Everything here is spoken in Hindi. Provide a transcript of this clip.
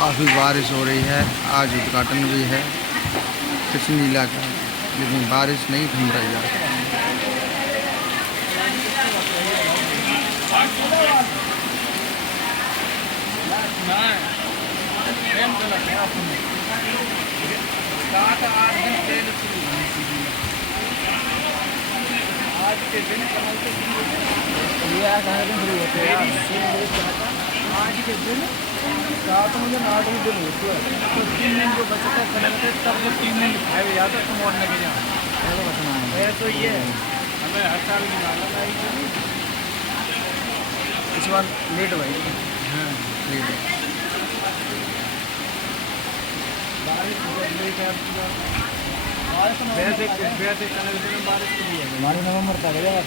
काफ़ी बारिश हो रही है। आज उद्घाटन भी है कृष्ण लीला का, लेकिन बारिश नहीं थम रही है। आज के दिन कमल से शुरू होते हैं। आज के दिन 7 मुझे 8 दिन होते हैं, तो 3 दिन जो बचता है चले तब वो 3 दिन खाए जाता तुम और लगे जाओ। तो ये हमें हर साल निकालना है। इस बार लेट भाई। हाँ लेट बारिश बारिश हमारे नवंबर तक है।